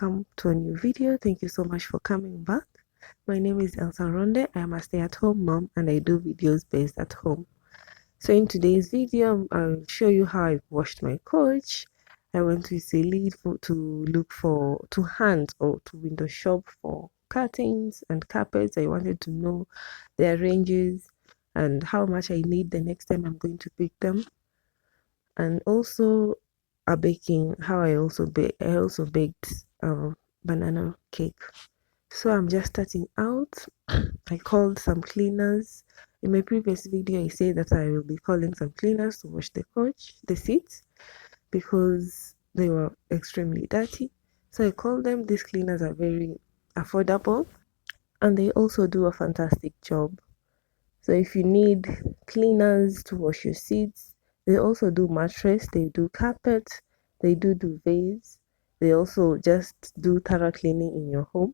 welcome to a new video. Thank you so much for coming back. My name is Elsa Ronde. I am a stay-at-home mom and I do videos based at home. So in today's video, I'll show you how I washed my couch. I went to Eastleigh to look for, to hand or to window shop for curtains and carpets. I wanted to know their ranges and how much I need the next time I'm going to pick them. And also a baking, how I also baked banana cake. So I'm just starting out. I called some cleaners. In my previous video, I said that I will be calling some cleaners to wash the seats, because they were extremely dirty. So I called them. These cleaners are very affordable and they also do a fantastic job. So if you need cleaners to wash your seats, they also do mattress, they do carpet, they do duvets, they also just do thorough cleaning in your home.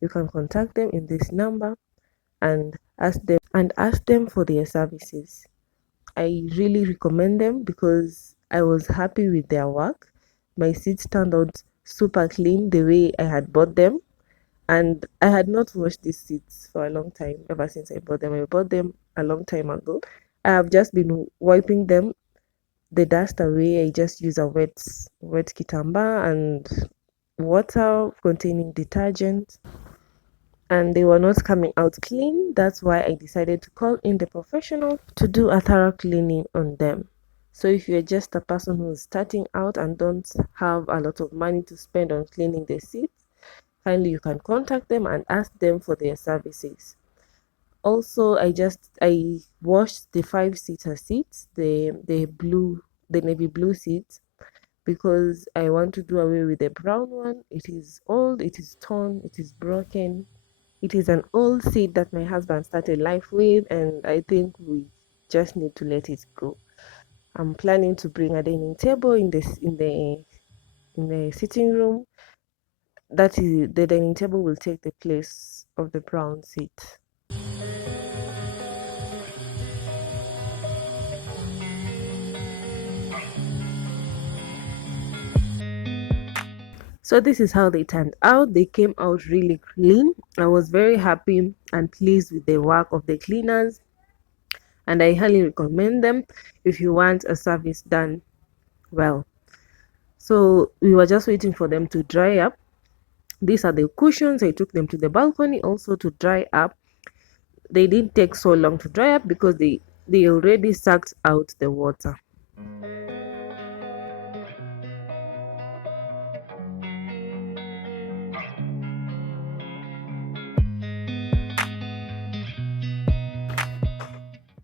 You can contact them in this number and ask them for their services. I really recommend them because I was happy with their work. My seats turned out super clean the way I had bought them, and I had not washed these seats for a long time. Ever since I bought them, I bought them a long time ago. I have just been wiping them, the dust away. I just use a wet kitamba and water containing detergent, and they were not coming out clean. That's why I decided to call in the professional to do a thorough cleaning on them. So if you're just a person who's starting out and don't have a lot of money to spend on cleaning the seats, kindly you can contact them and ask them for their services. Also, I washed the 5-seater seats, the navy blue seats, because I want to do away with the brown one. It is old, it is torn, it is broken. It is an old seat that my husband started life with, and I think we just need to let it go. I'm planning to bring a dining table in the sitting room. That is, the dining table will take the place of the brown seat. So this is how they turned out. They came out really clean. I was very happy and pleased with the work of the cleaners, and I highly recommend them if you want a service done well. So we were just waiting for them to dry up. These are the cushions. I took them to the balcony also to dry up. They didn't take so long to dry up because they already sucked out the water.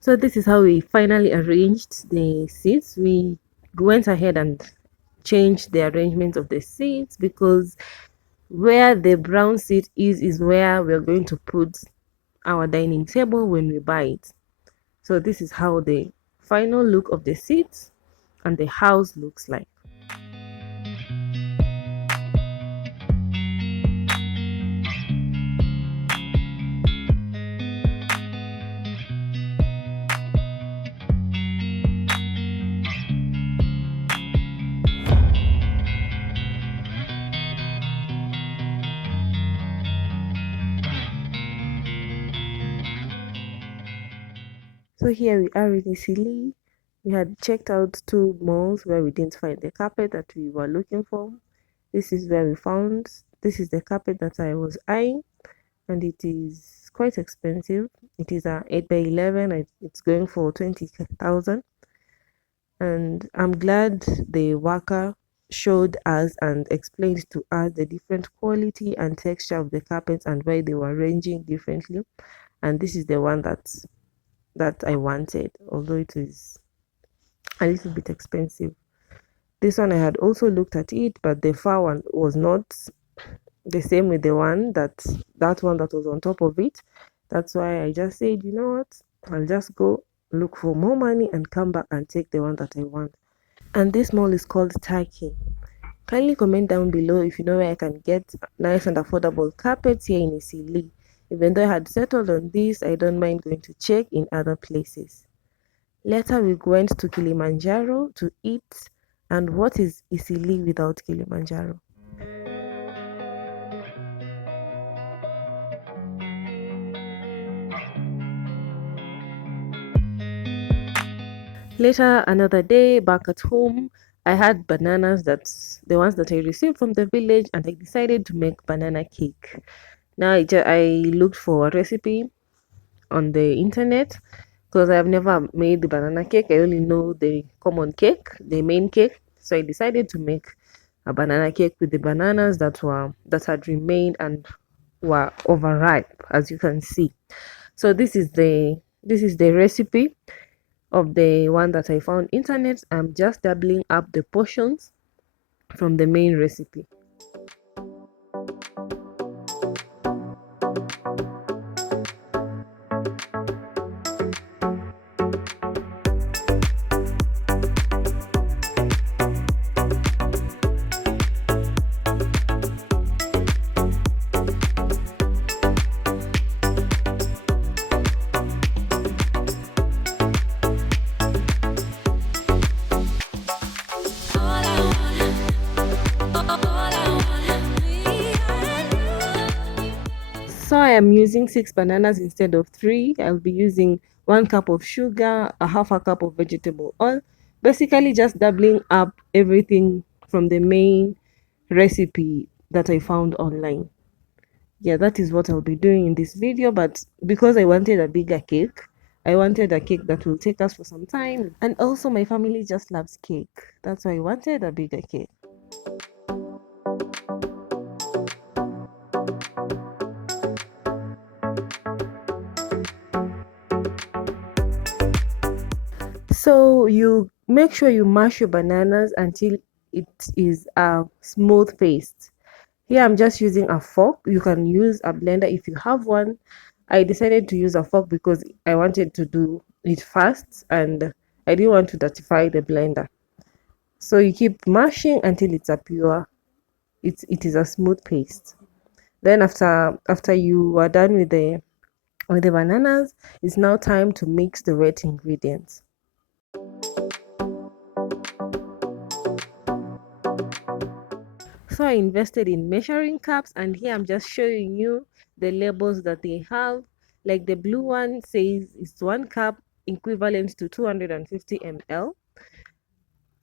So this is how we finally arranged the seats. We went ahead and changed the arrangement of the seats, because where the brown seat is where we're going to put our dining table when we buy it. So this is how the final look of the seats and the house looks like. So here we are in Eastleigh. We had checked out 2 malls where we didn't find the carpet that we were looking for. This is where we found. This is the carpet that I was eyeing, and it is quite expensive. It is a 8 by 11. It's going for 20,000, and I'm glad the worker showed us and explained to us the different quality and texture of the carpets and why they were ranging differently. And this is the one that I wanted, although it is a little bit expensive. This one I had also looked at it, but the far one was not the same with the one that one that was on top of it. That's why I just said, you know what, I'll just go look for more money and come back and take the one that I want. And this mall is called Turkey. Kindly comment down below if you know where I can get nice and affordable carpets here in Eastleigh. Even though I had settled on this, I don't mind going to check in other places. Later we went to Kilimanjaro to eat, and what is Eastleigh without Kilimanjaro? Later, another day, back at home, I had bananas, that's the ones that I received from the village, and I decided to make banana cake. Now I looked for a recipe on the internet because I have never made the banana cake. I only know the common cake, the main cake. So I decided to make a banana cake with the bananas that had remained and were overripe, as you can see. So this is the recipe of the one that I found internet. I'm just doubling up the portions from the main recipe. So I am using 6 bananas instead of 3. I'll be using 1 cup of sugar, a half a cup of vegetable oil. Basically just doubling up everything from the main recipe that I found online. Yeah, that is what I'll be doing in this video, but because I wanted a bigger cake, I wanted a cake that will take us for some time, and also my family just loves cake. That's why I wanted a bigger cake. So you make sure you mash your bananas until it is a smooth paste. Here I'm just using a fork. You can use a blender if you have one. I decided to use a fork because I wanted to do it fast and I didn't want to dirtify the blender. So you keep mashing until it's a pure, it is a smooth paste. Then after you are done with the bananas, it's now time to mix the wet ingredients. So I invested in measuring cups, and here I'm just showing you the labels that they have. Like the blue one says it's 1 cup equivalent to 250 ml.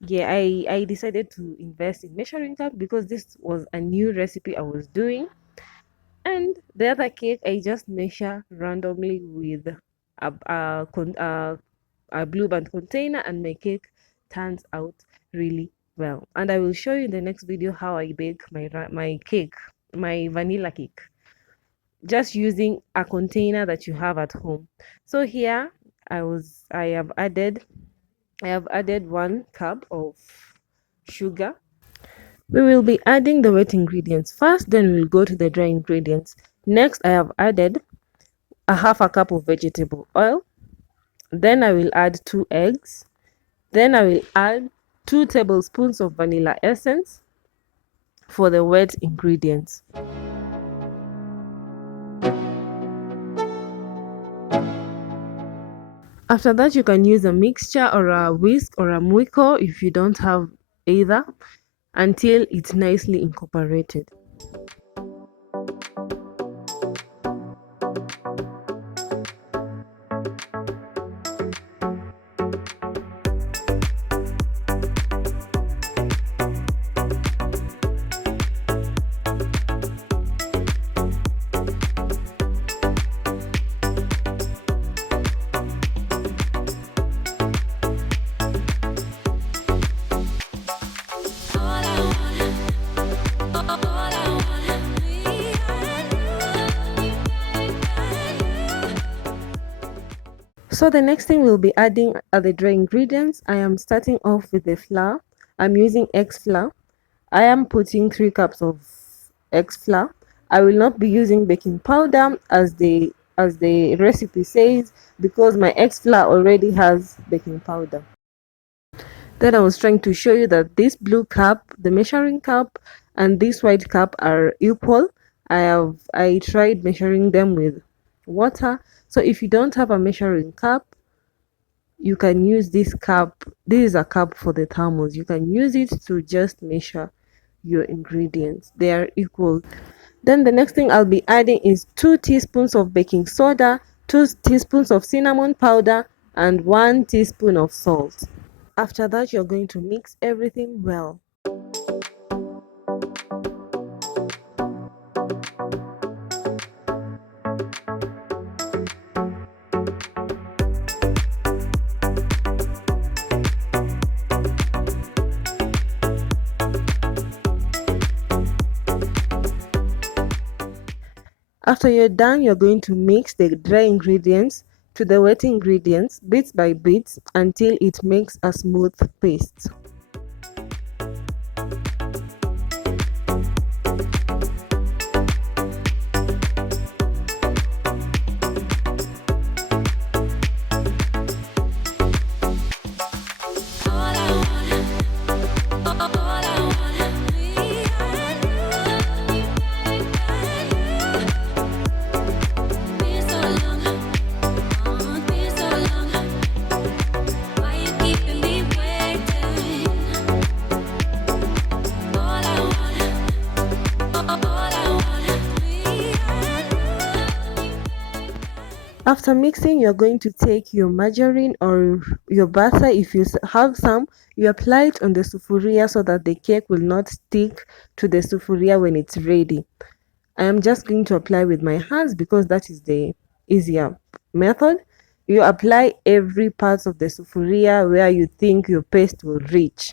Yeah, I decided to invest in measuring cup because this was a new recipe I was doing. And the other cake I just measure randomly with a blue band container, and my cake turns out really well. And I will show you in the next video how I bake my cake, my vanilla cake, just using a container that you have at home. So here I have added 1 cup of sugar. We will be adding the wet ingredients first, then we'll go to the dry ingredients. Next, I have added a half a cup of vegetable oil. Then I will add 2 eggs. Then I will add 2 tablespoons of vanilla essence for the wet ingredients. After that, you can use a mixture or a whisk or a mwiko if you don't have either, until it's nicely incorporated. So the next thing we'll be adding are the dry ingredients. I am starting off with the flour. I'm using egg flour. I am putting 3 cups of egg flour. I will not be using baking powder as the recipe says, because my egg flour already has baking powder. Then I was trying to show you that this blue cup, the measuring cup, and this white cup are equal. I tried measuring them with water. So if you don't have a measuring cup, you can use this cup. This is a cup for the thermos. You can use it to just measure your ingredients. They are equal. Then the next thing I'll be adding is 2 teaspoons of baking soda, 2 teaspoons of cinnamon powder, and 1 teaspoon of salt. After that, you're going to mix everything well. After you're done, you're going to mix the dry ingredients to the wet ingredients bit by bit until it makes a smooth paste. After mixing, you're going to take your margarine or your butter, if you have some, you apply it on the sufuria so that the cake will not stick to the sufuria when it's ready. I am just going to apply with my hands because that is the easier method. You apply every part of the sufuria where you think your paste will reach.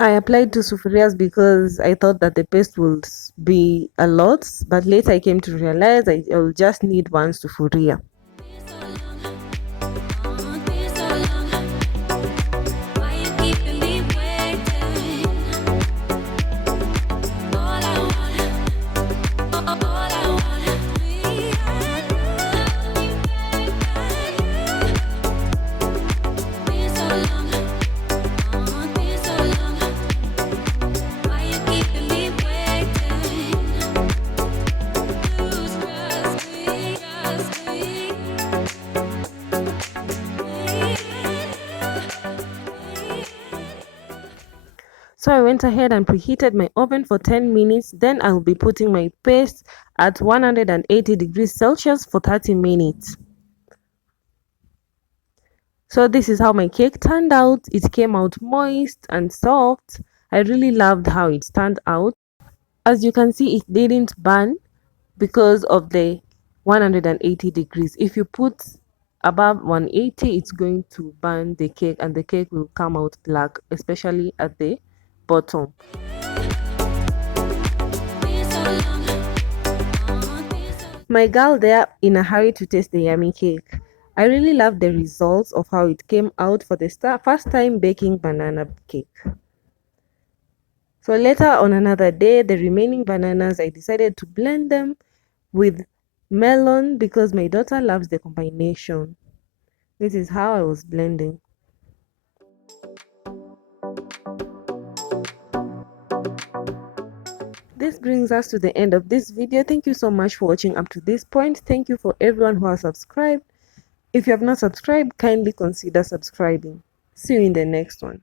I applied 2 sufurias because I thought that the paste would be a lot, but later I came to realize I will just need 1 sufuria. So I went ahead and preheated my oven for 10 minutes. Then I'll be putting my paste at 180 degrees Celsius for 30 minutes. So this is how my cake turned out. It came out moist and soft. I really loved how it turned out. As you can see, it didn't burn because of the 180 degrees. If you put above 180, it's going to burn the cake and the cake will come out black, especially at the bottom. My girl there in a hurry to taste the yummy cake. I really love the results of how it came out for the first time baking banana cake. So later on another day, the remaining bananas, I decided to blend them with melon because my daughter loves the combination. This is how I was blending. This brings us to the end of this video. Thank you so much for watching up to this point. Thank you for everyone who has subscribed. If you have not subscribed, kindly consider subscribing. See you in the next one.